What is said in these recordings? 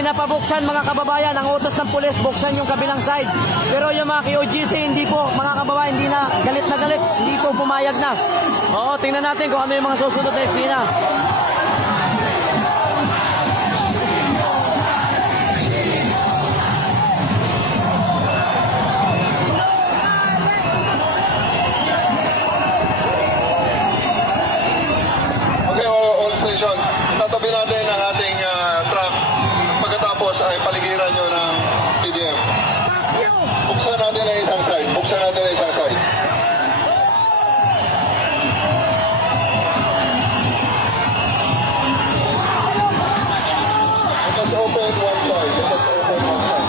pinapabuksan mga kababayan, ang utos ng pulis, buksan yung kabilang side. Pero yung mga KOGC, hindi po mga kababayan, hindi na galit, hindi po pumayag na. Oo, tingnan natin kung ano yung mga susunod na eksena. Tatabi natin ang ating truck. Pagkatapos ay paligiran nyo ng PDM. Buksan natin ang isang side. Buksan natin ang isang side. Let us open one side. Let us open one side.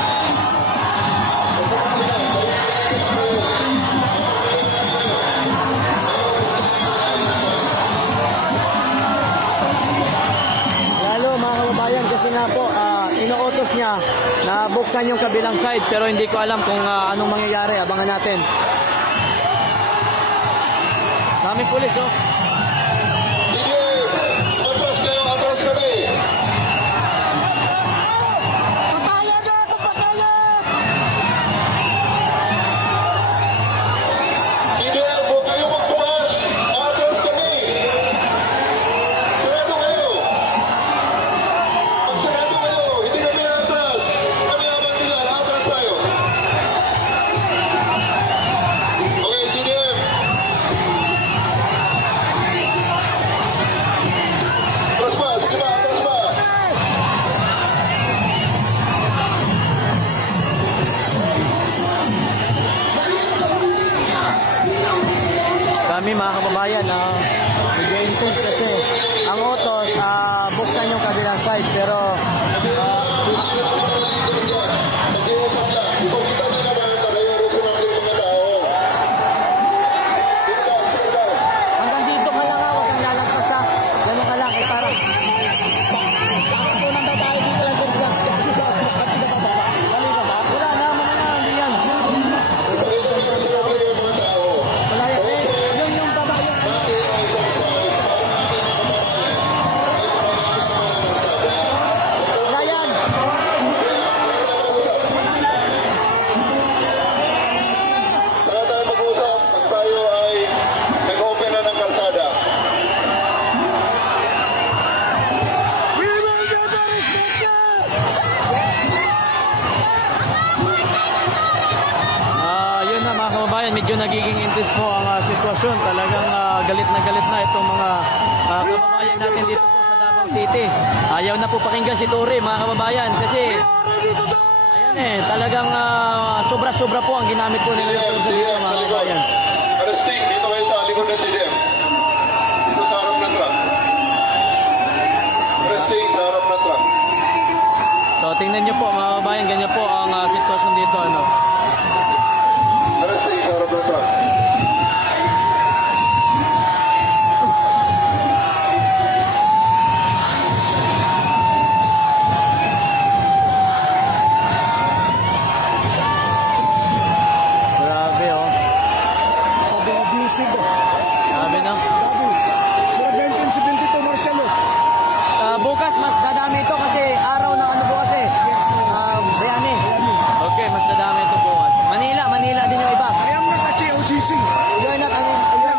Kasi nga po, inuutos niya na buksan yung kabilang side pero hindi ko alam kung anong mangyayari. Abangan natin. Daming pulis, oh. Atras kayo, atras kami. Patayan na ako, patayan! Hindi, huwag kayo magtumas. Atras kami. Sarado kayo. Sarado kayo. Hindi kami atras. Kami naman nila. Atras tayo. Okay, CDM. Atras pa. Sige ba? Atras pa. Kami mga kababayan, nag-insist kasi ang utos, buksan yung kabilang side pero Nag-iusap lang. Kung kita nyo naman, nakayo rin ng mga tao. Sit down. hanggang dito ka lang, huwag kang lalagpas, ha. Ganun ka lang, parang tunan daw tayo dito lang kung gas kasi sa wala na, mga hindi yan. Pakita nyo sinabi ng mga tao. Wala yan, yung baba yun. Wala yan. Saka tayo mag-usap pag tayo ay nag-open na ng kalsada. Yun na mga kababayan, medyo nagiging intense po ang sitwasyon. Talagang galit na itong mga kababayan natin dito po sa Davao City. Ayaw na po pakinggan si Tory mga kababayan kasi ayan talagang sobra-sobra po ang ginamit po nila sa dito mga kababayan. Arresting, dito kayo sa likod ng CDM. Dito sa harap ng truck. Arresting sa harap ng truck. So tingnan nyo po mga kababayan, ganyan po ang sitwasyon dito. Arresting sa harap ng truck. Grabe, oh. Grabe na. Bukas mas dadami ito kasi araw ng ano bukas eh. Bayani. Okay, mas dadami ito bukas. Manila din yung iba. Ayam na sa KOGC. You're not okay. I'm not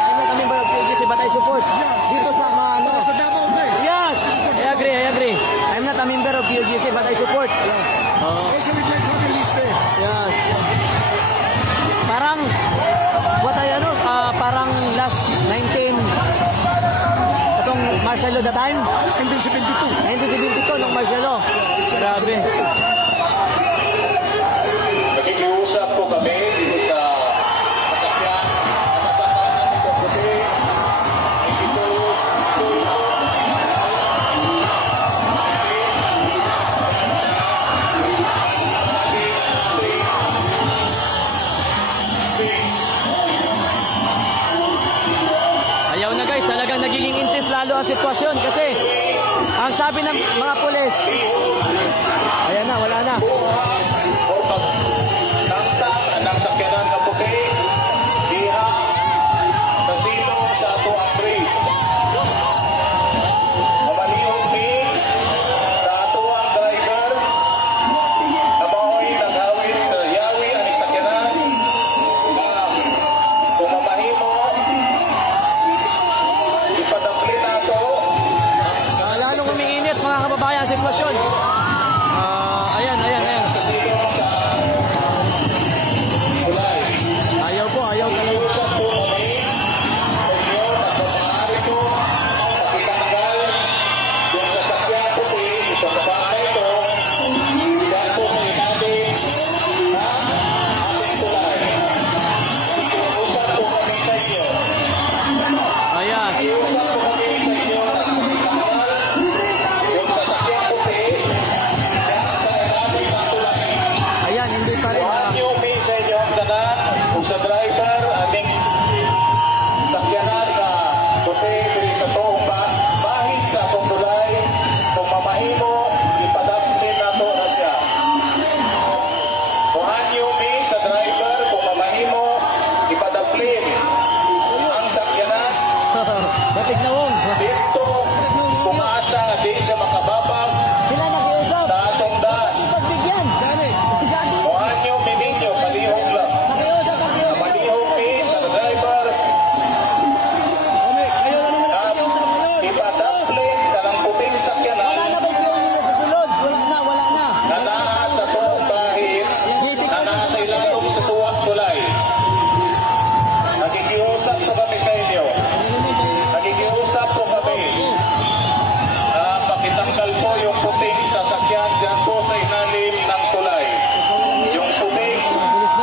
a member of KOGC but I support. Dito sa mga ano. Sa Davao ba eh? Yes! I agree. I'm not a member of KOGC but I support. Also with my family list eh. Yes. Parang parang last 19 itong martial law the time 1972 nung martial law. Grabe. Nakikiusap po kami dito sa masakyan at nasapakan ng puti. Ayaw na guys, talagang nagiging intense lalo ang sitwasyon kasi ang sabi ng mga pulis, ayan na, wala na. O pagtangtang ang sakyanan ng puti, diha sa silo sa ato ang bridge. Mamalihong mi, Batik na wong. Dito, pumasa, di siya makababag Sila nakiusap. sa atong daan. Pagbigyan. Dami. Gagi. Kuhan nyo, mininyo, palihog lang. Nakiusap. Palihog sa driver. At ipadapling ka ng puting sakyanan Wala na ba yung nila sa sulod? Wala na. na naa sa tuwang bahid na nasa ilalong sa tuwang tulay. Nagigiusap po kami sa inyo. Nagigiusap po kami na pakitanggal po yung puting sasakyan dyan po sa ilalim ng tulay. Yung puting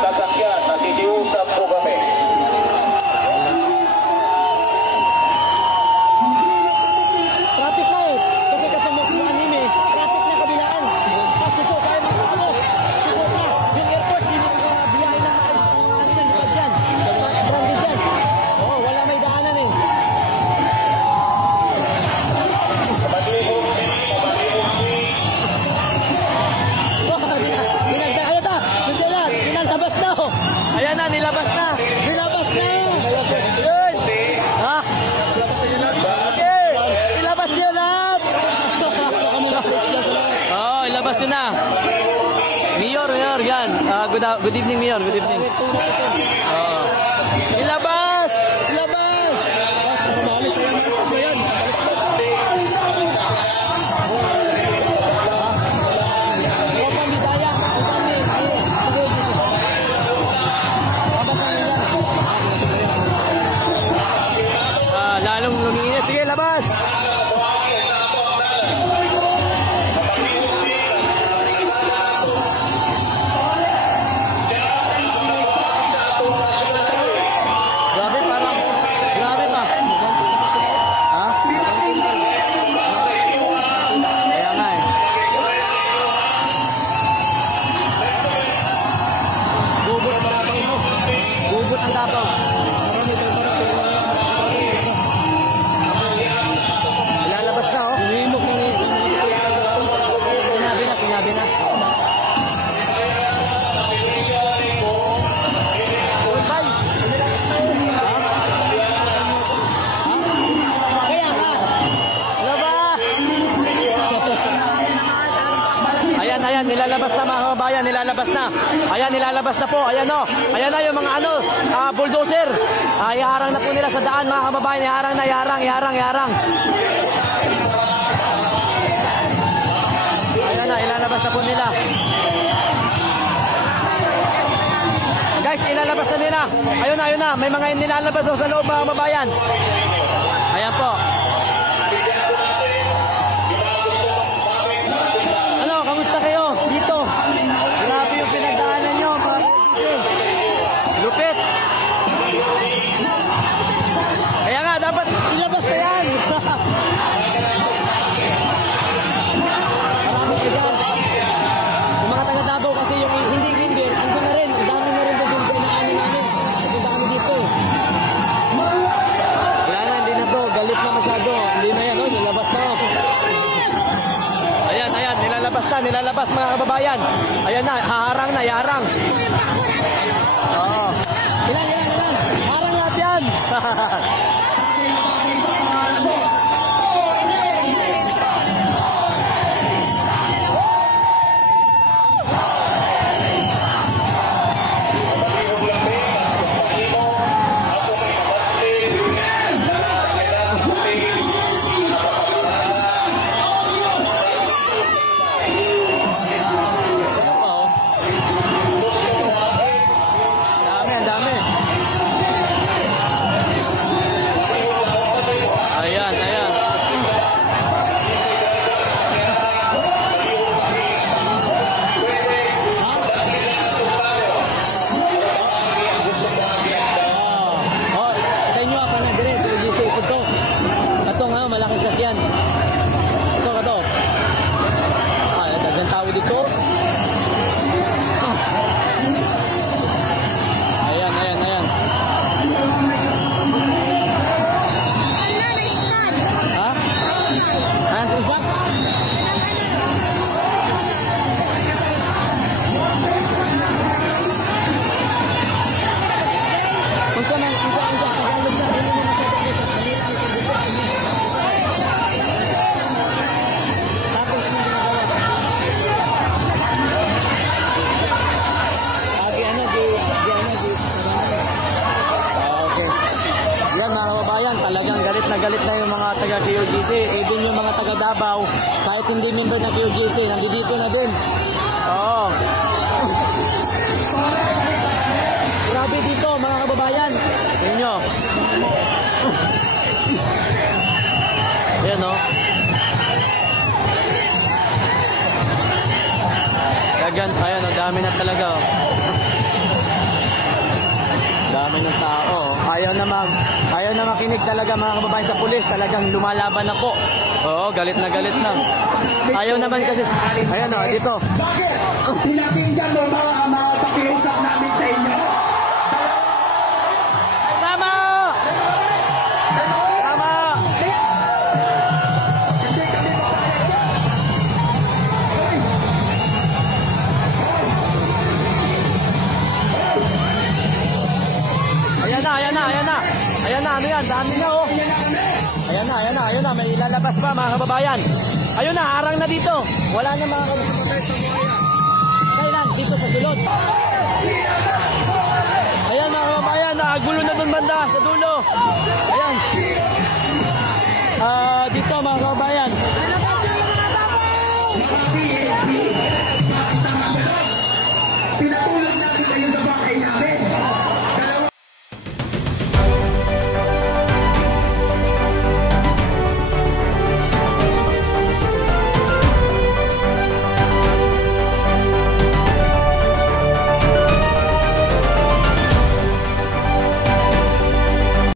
sasakyan, nagigiusap po kami. Traffic na eh. Kasi kasama sa anime. Traffic na kabilaan. Suko kayo mga ano. Suko na. Yung airport, hindi ka biyahe na maayos. Ano yan, likod dyan. Brandi dyan. Oo, wala may daanan eh. Mabalihog din. Ano ta? Nandiyan na. Nilabas na. Ayan na, nilabas na. Nilabas na. Yun. Ha? Okay. Ilabas niyo lahat. Oo, ilabas niyo na. Mayor, yan. Good evening, Mayor. Good evening. Oo. Ilabas! Ilabas! Lalong lumiinit. Sige, labas! Grabe, parang grabe pa. Ha? Kaya nga eh. Gugut ang tapang mo. Gugut ang tapang. Ilalabas na oh. Tinabi na. Kaya ka. Ayan, nilalabas na mga kababayan, nilalabas na. Ayan, nilalabas na po. Ayan o. Ayan na yung mga bulldozer. Iharang na po nila sa daan mga kababayan. Iharang. Ayan na, ilalabas na po nila. Guys, ilalabas na nila. Ayun na. May mga nilalabas sa loob mga kababayan. Ayan po. Ano, kamusta kayo? Dito. Grabe yung pinagdaanan nyo. Lupit. Kaya nga, dapat ilabas na yan. Marami ka dyan. Yung mga taga-Davao kasi yung hindi rindir, andun na rin. Ang dami na rin doon yung pinaanin namin. Ang dami dito. Wala na, hindi na to. Galit na masyado. Hindi na yan, oh. Nilabas na. Ayan, nilalabas mga kababayan. Ayan na, iharang. Oo. Ilan. Harang lahat yan. Dami. kababayan, talagang galit na yung mga taga QGC. Even yung mga taga Davao, kahit hindi member ng QGC, nandito na din. Oo. Grabe dito mga kababayan. Tingnan nyo. Ayan o. Ayan o, dami na talaga o. Dami ng tao. Ayaw na makinig talaga mga kababayan sa pulis. Talagang lumalaban na po. Oo, galit na. Ayaw naman kasi. Ayan o, dito. Bakit? Pinakinggan mo ba ang mga pakiusap namin sa inyo? Tama! Tama! Ayan na, ano yan? Dami na oh. Ayan na, may ilalabas pa mga kababayan. Ayun na, harang na dito. Wala na mga kababayan. Kailan? Dito sa sulod. Ayan mga kababayan, gulo na dun banda sa dulo.